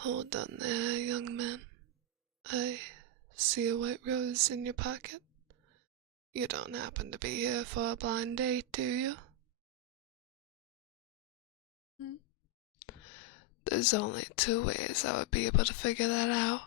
Hold on there, young man. I see a white rose in your pocket. You don't happen to be here for a blind date, do you? Hmm? There's only two ways I would be able to figure that out.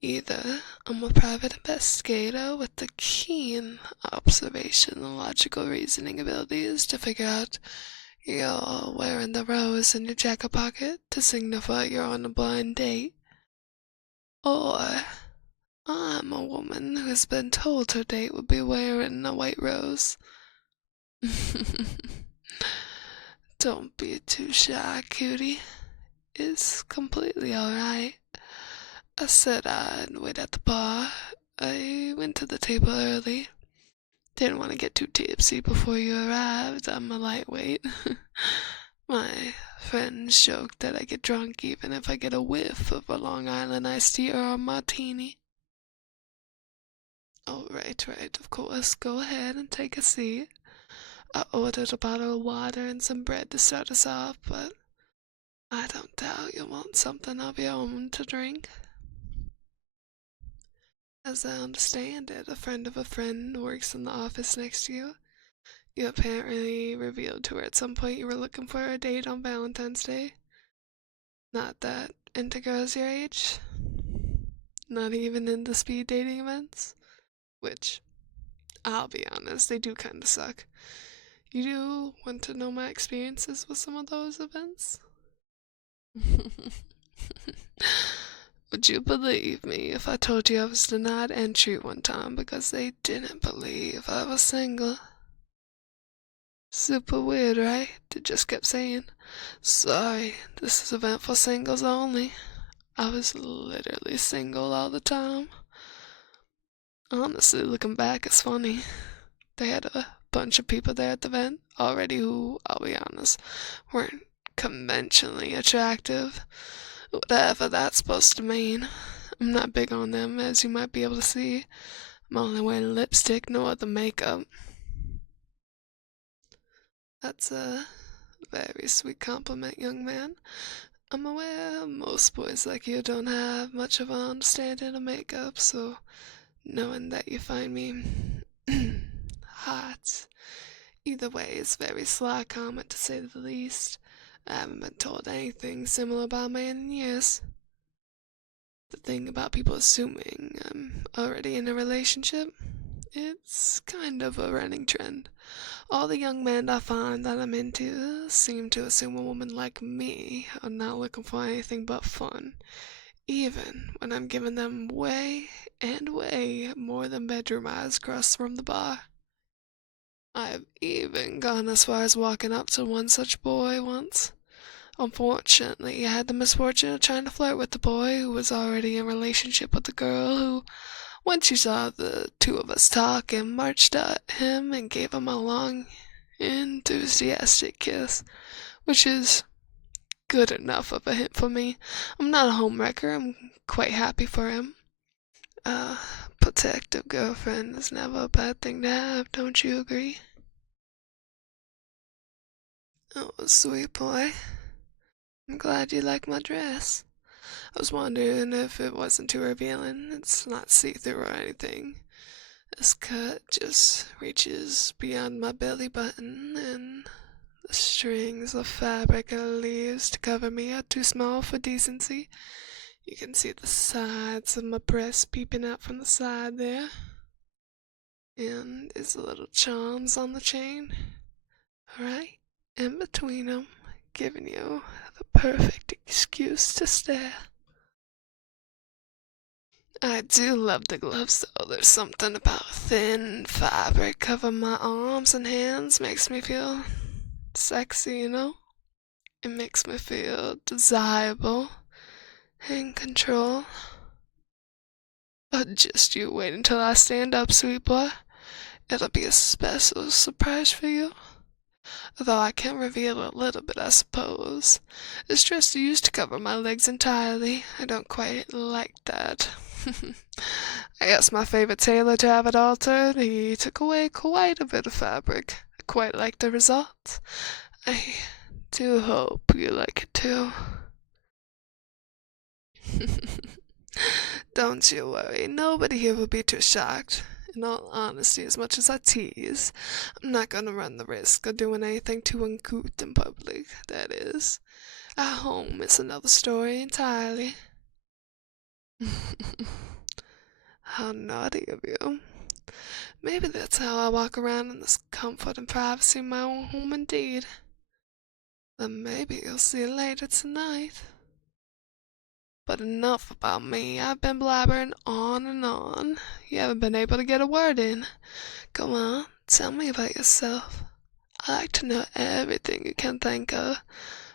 Either I'm a private investigator with the keen observation and logical reasoning abilities to figure out you're wearing the rose in your jacket pocket to signify you're on a blind date, or I'm a woman who's been told her date would be wearing a white rose. Don't be too shy, cutie. It's completely alright. I said I'd wait at the bar. I went to the table early. Didn't want to get too tipsy before you arrived. I'm a lightweight. My friends joke that I get drunk even if I get a whiff of a Long Island iced tea or a martini. Oh, right, of course. Go ahead and take a seat. I ordered a bottle of water and some bread to start us off, but I don't doubt you'll want something of your own to drink. As I understand it, a friend of a friend works in the office next to you. You apparently revealed to her at some point you were looking for a date on Valentine's Day. Not that into girls your age? Not even into speed dating events? Which, I'll be honest, they do kinda suck. You do want to know my experiences with some of those events? Would you believe me if I told you I was denied entry one time because they didn't believe I was single? Super weird, right? They just kept saying, sorry, this is event for singles only. I was literally single all the time. Honestly, looking back, it's funny. They had a bunch of people there at the event already who, I'll be honest, weren't conventionally attractive. Whatever that's supposed to mean. I'm not big on them, as you might be able to see. I'm only wearing lipstick, no other makeup. That's a very sweet compliment, young man. I'm aware most boys like you don't have much of an understanding of makeup, so knowing that you find me hot either way is a very sly comment to say the least. I haven't been told anything similar about a man in years. The thing about people assuming I'm already in a relationship, it's kind of a running trend. All the young men I find that I'm into seem to assume a woman like me are not looking for anything but fun, even when I'm giving them way and way more than bedroom eyes across from the bar. I've even gone as far as walking up to one such boy once. Unfortunately, I had the misfortune of trying to flirt with the boy who was already in a relationship with the girl who, when she saw the two of us talking, marched at him and gave him a long, enthusiastic kiss, which is good enough of a hint for me. I'm not a homewrecker, I'm quite happy for him. A protective girlfriend is never a bad thing to have, don't you agree? Oh, sweet boy. I'm glad you like my dress. I was wondering if it wasn't too revealing. It's not see-through or anything. This cut just reaches beyond my belly button, and the strings of fabric it leaves to cover me are too small for decency. You can see the sides of my breast peeping out from the side there. And there's little charms on the chain, right in between 'em, giving you the perfect excuse to stare. I do love the gloves though. There's something about thin fabric covering my arms and hands makes me feel sexy, you know? It makes me feel desirable, in control. But just you wait until I stand up, sweet boy. It'll be a special surprise for you. Though I can reveal a little bit, I suppose. This dress used to cover my legs entirely. I don't quite like that. I asked my favorite tailor to have it altered. He took away quite a bit of fabric. I quite like the result. I do hope you like it too. Don't you worry, nobody here will be too shocked. In all honesty, as much as I tease, I'm not gonna run the risk of doing anything too uncouth in public, that is. At home, it's another story entirely. How naughty of you. Maybe that's how I walk around in this comfort and privacy of my own home indeed. Then maybe you'll see it later tonight. But enough about me. I've been blabbering on and on. You haven't been able to get a word in. Go on, tell me about yourself. I like to know everything you can think of.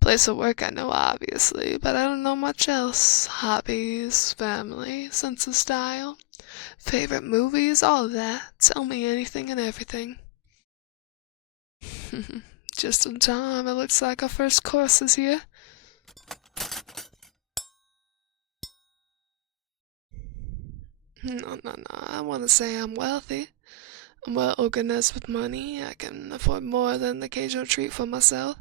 Place of work I know, obviously, but I don't know much else. Hobbies, family, sense of style, favorite movies, all of that. Tell me anything and everything. Just in time, it looks like our first course is here. No, no, no, I want to say I'm wealthy. I'm well organized with money. I can afford more than the occasional treat for myself.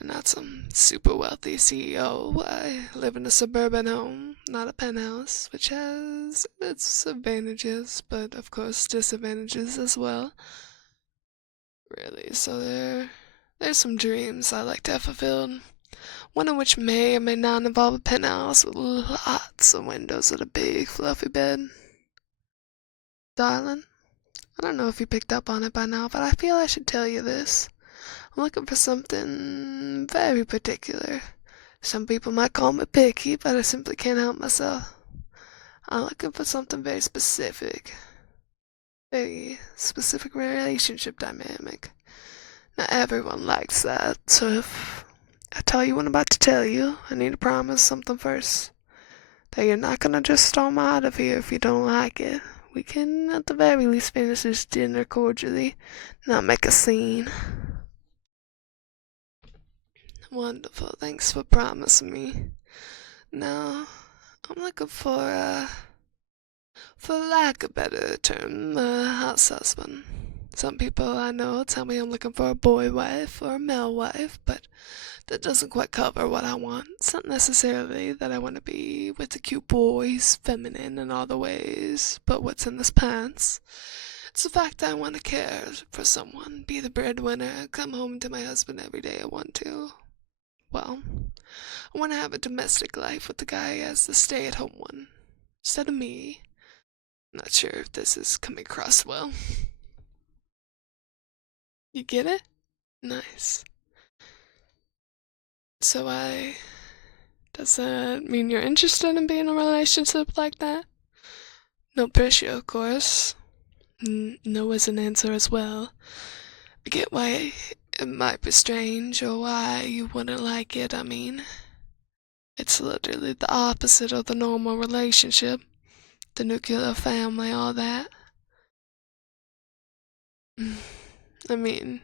I'm not some super wealthy CEO. I live in a suburban home, not a penthouse, which has its advantages, but of course disadvantages as well. Really, so there's some dreams I like to have fulfilled. One of which may or may not involve a penthouse with lots of windows and a big fluffy bed. Darling, I don't know if you picked up on it by now, but I feel I should tell you this. I'm looking for something very particular. Some people might call me picky, but I simply can't help myself. I'm looking for something very specific. Very specific relationship dynamic. Not everyone likes that, so if I tell you what I'm about to tell you, I need to promise something first. That you're not gonna just storm out of here if you don't like it. We can at the very least finish this dinner cordially, not make a scene. Wonderful, thanks for promising me. Now, I'm looking for lack of a better term, a house husband. Some people I know tell me I'm looking for a boy wife or a male wife, but that doesn't quite cover what I want. It's not necessarily that I want to be with a cute boy who's feminine in all the ways, but what's in his pants. It's the fact that I want to care for someone, be the breadwinner, come home to my husband every day I want to. Well, I want to have a domestic life with the guy as the stay-at-home one, instead of me. I'm not sure if this is coming across well. You get it? Nice. So does that mean you're interested in being in a relationship like that? No pressure, of course. No is an answer as well. I get why it might be strange or why you wouldn't like it, I mean. It's literally the opposite of the normal relationship. The nuclear family, all that. I mean,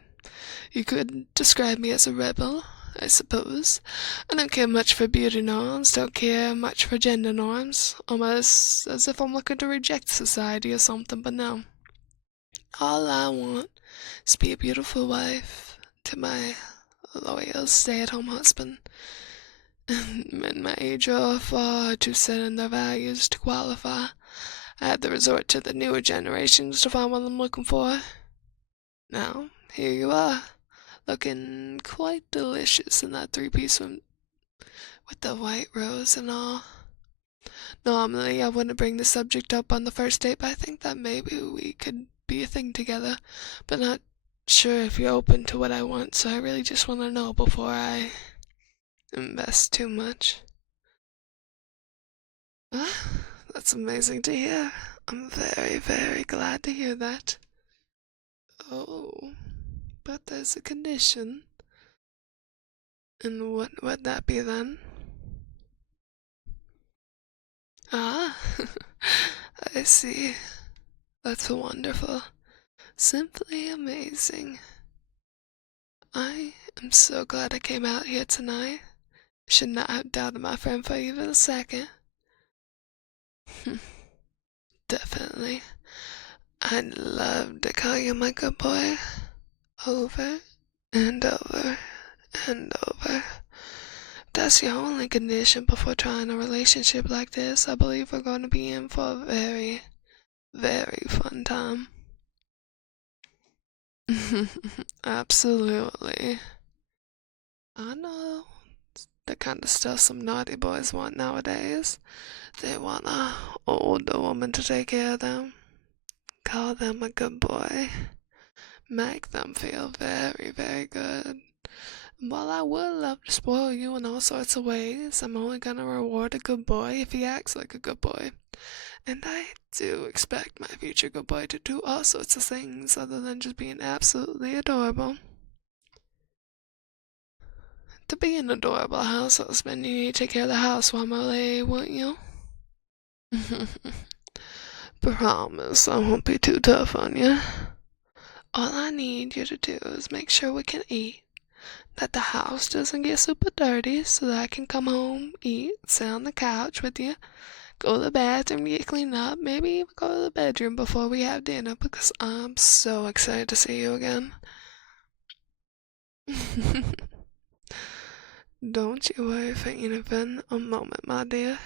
you could describe me as a rebel, I suppose. I don't care much for beauty norms, don't care much for gender norms, almost as if I'm looking to reject society or something, but no. All I want is to be a beautiful wife to my loyal stay-at-home husband. Men my age are far too set in their values to qualify. I had to resort to the newer generations to find what I'm looking for. Now, here you are, looking quite delicious in that three-piece suit with the white rose and all. Normally, I wouldn't bring the subject up on the first date, but I think that maybe we could be a thing together, but not sure if you're open to what I want, so I really just want to know before I invest too much. Ah, that's amazing to hear. I'm very, very glad to hear that. Oh, but there's a condition. And what would that be then? Ah, I see. That's wonderful. Simply amazing. I am so glad I came out here tonight. Should not have doubted my friend for even a second. Definitely. I'd love to call you my good boy. Over and over and over. That's that's your only condition before trying a relationship like this, I believe we're going to be in for a very, very fun time. Absolutely. I know the kind of stuff some naughty boys want nowadays. They want a older woman to take care of them, call them a good boy, make them feel very, very good. While I would love to spoil you in all sorts of ways, I'm only gonna reward a good boy if he acts like a good boy. And I do expect my future good boy to do all sorts of things other than just being absolutely adorable. To be an adorable house husband, you need to take care of the house while I'm away, won't you? Promise I won't be too tough on you. All I need you to do is make sure we can eat, that the house doesn't get super dirty so that I can come home, eat, sit on the couch with you, go to the bathroom, get cleaned up, maybe even go to the bedroom before we have dinner because I'm so excited to see you again. Don't you worry for even a moment, my dear.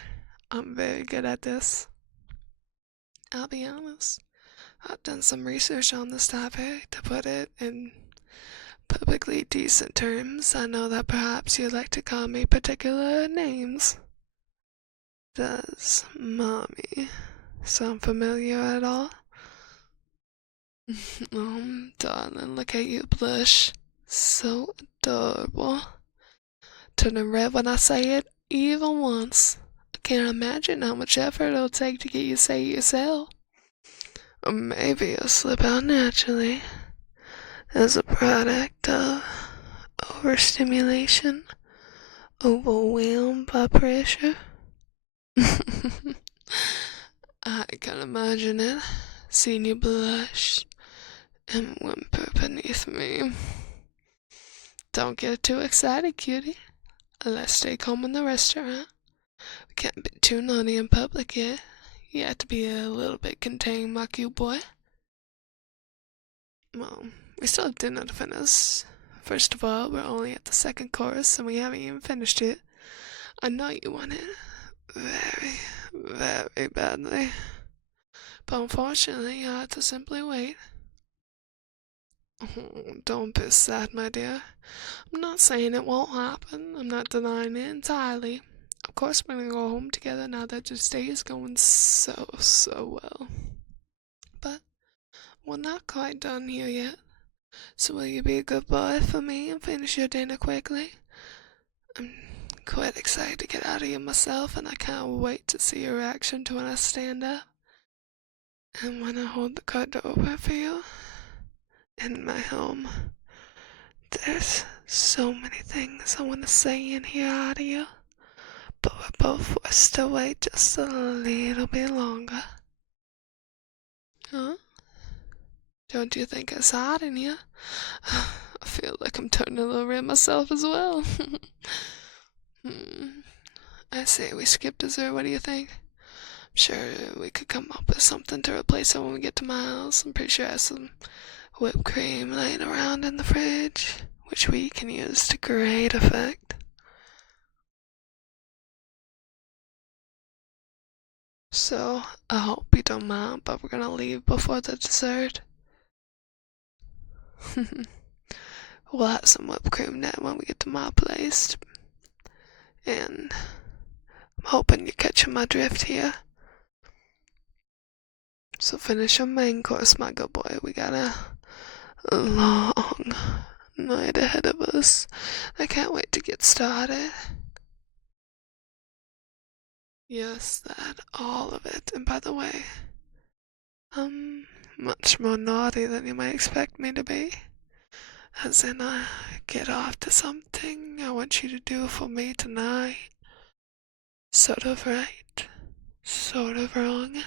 I'm very good at this. I'll be honest. I've done some research on this topic to put it in perfectly decent terms. I know that perhaps you'd like to call me particular names. Does mommy sound familiar at all? Darling, look at you blush. So adorable. Turning red when I say it, even once. I can't imagine how much effort it'll take to get you to say it yourself. Or maybe you'll slip out naturally as a product of overstimulation, overwhelmed by pressure. I can imagine it, seeing you blush and whimper beneath me. Don't get too excited, cutie. Let's stay calm in the restaurant. We can't be too naughty in public yet. You have to be a little bit contained, my cute boy. Well, we still have dinner to finish. First of all, we're only at the second course and we haven't even finished it. I know you want it very, very badly. But unfortunately, you have to simply wait. Oh, don't be sad, my dear. I'm not saying it won't happen. I'm not denying it entirely. Of course, we're gonna go home together now that this day is going so, so well. But we're not quite done here yet. So will you be a good boy for me and finish your dinner quickly? I'm quite excited to get out of here myself, and I can't wait to see your reaction to when I stand up. And when I hold the car door open for you in my home. There's so many things I want to say and hear out of you, but we're both forced to wait just a little bit longer. Huh? Don't you think it's hot in here? I feel like I'm turning a little red myself as well. I say we skip dessert, what do you think? I'm sure we could come up with something to replace it when we get to my house. I'm pretty sure I have some whipped cream laying around in the fridge, which we can use to great effect. So, I hope you don't mind, but we're gonna leave before the dessert. We'll have some whipped cream now when we get to my place. And I'm hoping you're catching my drift here. So finish your main course, my good boy. We got a long night ahead of us. I can't wait to get started. Yes, that, all of it. And by the way, I'm much more naughty than you might expect me to be. As in, I get off to something I want you to do for me tonight. Sort of right, sort of wrong.